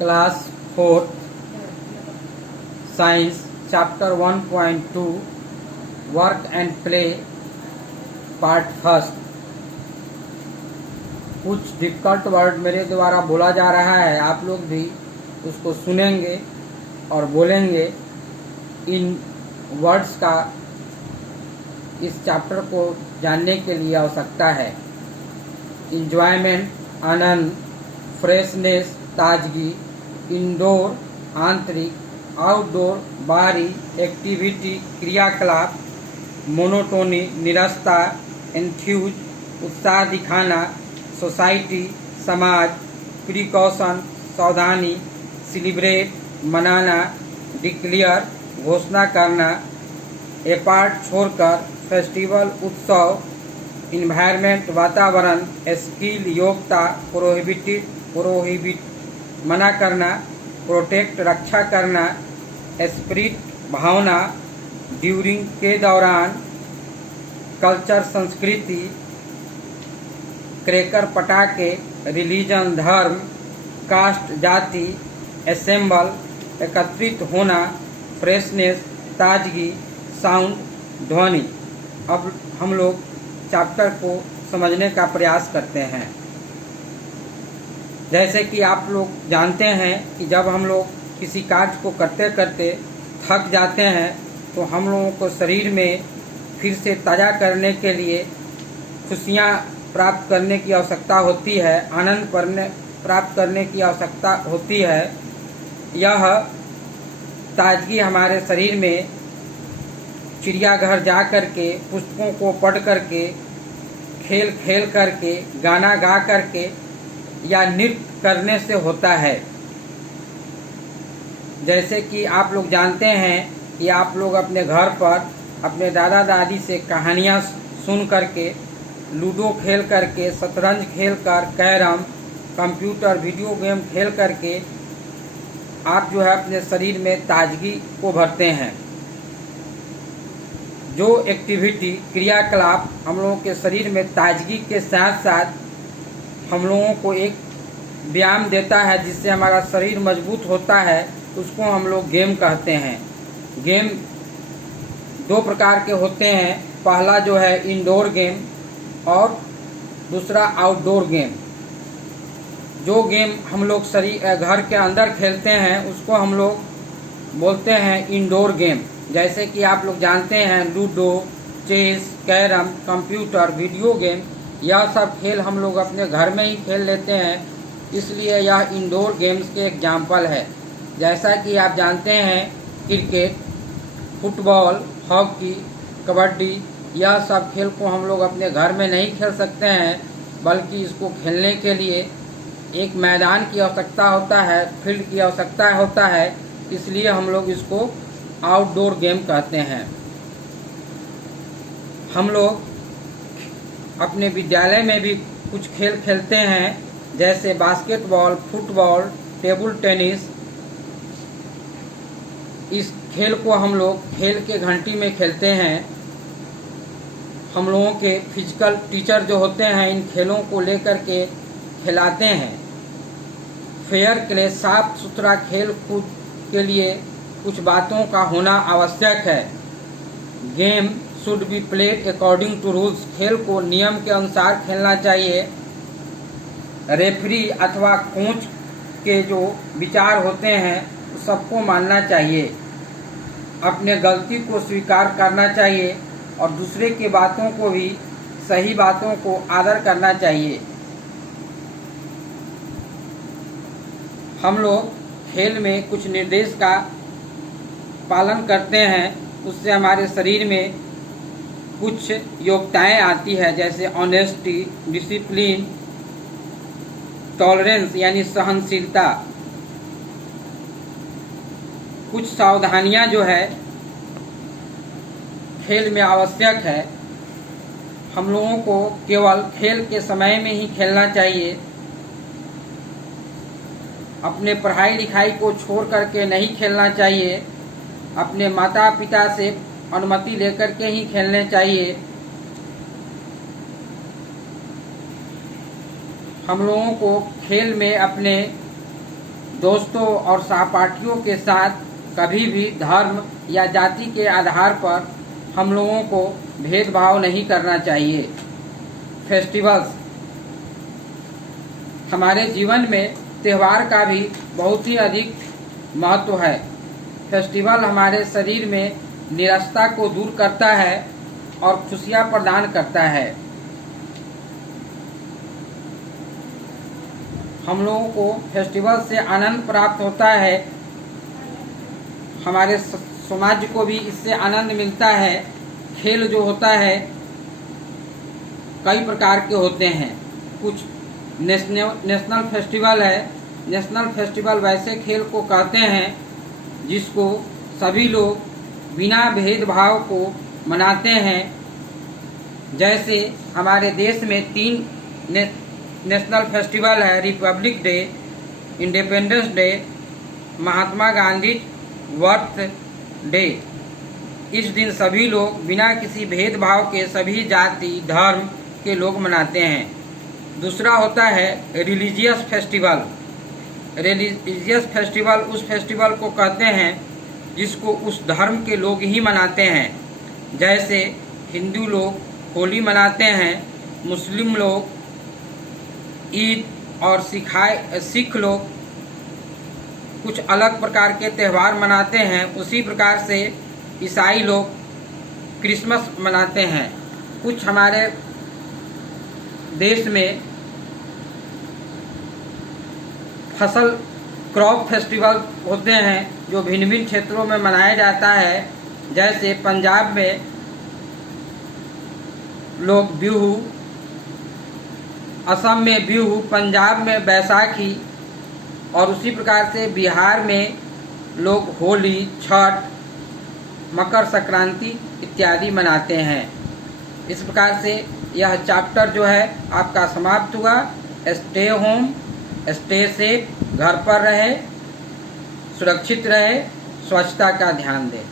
Class 4 science chapter 1.2 work and play part first. कुछ difficult word मेरे द्वारा बोला जा रहा है, आप लोग भी उसको सुनेंगे और बोलेंगे। इन वर्ड्स का इस चैप्टर को जानने के लिए आवश्यकता है। इंजॉयमेंट, आनंद, फ्रेशनेस, ताजगी, इंडोर आंतरिक, आउटडोर बाहरी, एक्टिविटी क्रियाकलाप, मोनोटोनी निरस्ता, एंथ्यूज उत्साह दिखाना, सोसाइटी समाज, प्रिकॉशन सावधानी, सेलिब्रेट मनाना, डिक्लेयर घोषणा करना, अपार्ट छोड़कर, फेस्टिवल उत्सव, इन्वायरमेंट वातावरण, स्किल योग्यता, प्रोहिबिट मना करना, प्रोटेक्ट रक्षा करना, स्पिरिट भावना, ड्यूरिंग के दौरान, कल्चर संस्कृति, क्रैकर पटाखे, रिलीजन धर्म, कास्ट जाति, असेंबल एकत्रित होना, फ्रेशनेस ताजगी, साउंड ध्वनि। अब हम लोग चैप्टर को समझने का प्रयास करते हैं। जैसे कि आप लोग जानते हैं कि जब हम लोग किसी कार्य को करते करते थक जाते हैं तो हम लोगों को शरीर में फिर से ताज़ा करने के लिए खुशियाँ प्राप्त करने की आवश्यकता होती है, आनंद प्राप्त करने की आवश्यकता होती है। यह ताजगी हमारे शरीर में चिड़ियाघर जा कर के, पुस्तकों को पढ़ करके, खेल खेल करके, गाना गा करके या नृत्य करने से होता है। जैसे कि आप लोग जानते हैं कि आप लोग अपने घर पर अपने दादा दादी से कहानियाँ सुन करके, लूडो खेल करके, शतरंज खेल कर, कैरम, कंप्यूटर वीडियो गेम खेल करके आप जो है अपने शरीर में ताजगी को भरते हैं। जो एक्टिविटी क्रियाकलाप हम लोगों के शरीर में ताजगी के साथ साथ हम लोगों को एक व्यायाम देता है, जिससे हमारा शरीर मजबूत होता है, उसको हम लोग गेम कहते हैं। गेम दो प्रकार के होते हैं, पहला जो है इंडोर गेम और दूसरा आउटडोर गेम। जो गेम हम लोग शरीर घर के अंदर खेलते हैं उसको हम लोग बोलते हैं इंडोर गेम। जैसे कि आप लोग जानते हैं ludo, chess, carrom, computer video game, यह सब खेल हम लोग अपने घर में ही खेल लेते हैं, इसलिए यह इंडोर गेम्स के एग्जाम्पल है। जैसा कि आप जानते हैं क्रिकेट, फुटबॉल, हॉकी, कबड्डी, यह सब खेल को हम लोग अपने घर में नहीं खेल सकते हैं, बल्कि इसको खेलने के लिए एक मैदान की आवश्यकता होता है, फील्ड की आवश्यकता होता है, इसलिए हम लोग इसको आउटडोर गेम कहते हैं। हम लोग अपने विद्यालय में भी कुछ खेल खेलते हैं, जैसे बास्केटबॉल, फुटबॉल, टेबल टेनिस। इस खेल को हम लोग खेल के घंटी में खेलते हैं। हम लोगों के फिजिकल टीचर जो होते हैं इन खेलों को लेकर के खिलाते हैं। फेयर के लिए, साफ सुथरा खेल कूद के लिए कुछ बातों का होना आवश्यक है। Game should be played according to rules, खेल को नियम के अनुसार खेलना चाहिए। रेफरी अथवा कोच के जो विचार होते हैं सबको मानना चाहिए। अपने गलती को स्वीकार करना चाहिए और दूसरे की बातों को भी, सही बातों को आदर करना चाहिए। हम लोग खेल में कुछ निर्देश का पालन करते हैं, उससे हमारे शरीर में कुछ योग्यताएं आती है, जैसे ऑनेस्टी, डिसिप्लिन, टॉलरेंस यानी सहनशीलता। कुछ सावधानियां जो है खेल में आवश्यक है। हम लोगों को केवल खेल के समय में ही खेलना चाहिए। अपने पढ़ाई लिखाई को छोड़ करके नहीं खेलना चाहिए। अपने माता पिता से अनुमति लेकर के ही खेलने चाहिए। हम लोगों को खेल में अपने दोस्तों और सहपाठियों के साथ कभी भी धर्म या जाति के आधार पर हम लोगों को भेदभाव नहीं करना चाहिए। फेस्टिवल्स, हमारे जीवन में त्यौहार का भी बहुत ही अधिक महत्व है। फेस्टिवल हमारे शरीर में निराशा को दूर करता है और खुशियाँ प्रदान करता है। हम लोगों को फेस्टिवल से आनंद प्राप्त होता है, हमारे समाज को भी इससे आनंद मिलता है। खेल जो होता है कई प्रकार के होते हैं। कुछ नेशनल फेस्टिवल है। नेशनल फेस्टिवल वैसे खेल को कहते हैं जिसको सभी लोग बिना भेदभाव को मनाते हैं। जैसे हमारे देश में 3 नेशनल फेस्टिवल है, Republic day, independence day, Mahatma Gandhi birth day. इस दिन सभी लोग बिना किसी भेदभाव के सभी जाति धर्म के लोग मनाते हैं। दूसरा होता है रिलीजियस फेस्टिवल। रिलीजियस फेस्टिवल उस फेस्टिवल को कहते हैं जिसको उस धर्म के लोग ही मनाते हैं। जैसे हिंदू लोग होली मनाते हैं, मुस्लिम लोग ईद और सिख लोग कुछ अलग प्रकार के त्यौहार मनाते हैं। उसी प्रकार से ईसाई लोग क्रिसमस मनाते हैं। कुछ हमारे देश में फसल क्रॉप फेस्टिवल होते हैं जो भिन्न भिन्न क्षेत्रों में मनाया जाता है। जैसे पंजाब में लोग बिहू, असम में बिहू, पंजाब में बैसाखी और उसी प्रकार से बिहार में लोग होली, छठ, मकर संक्रांति इत्यादि मनाते हैं। इस प्रकार से यह चैप्टर जो है आपका समाप्त हुआ। स्टे होम, स्टे सेफ, घर पर रहे, सुरक्षित रहे, स्वच्छता का ध्यान दें।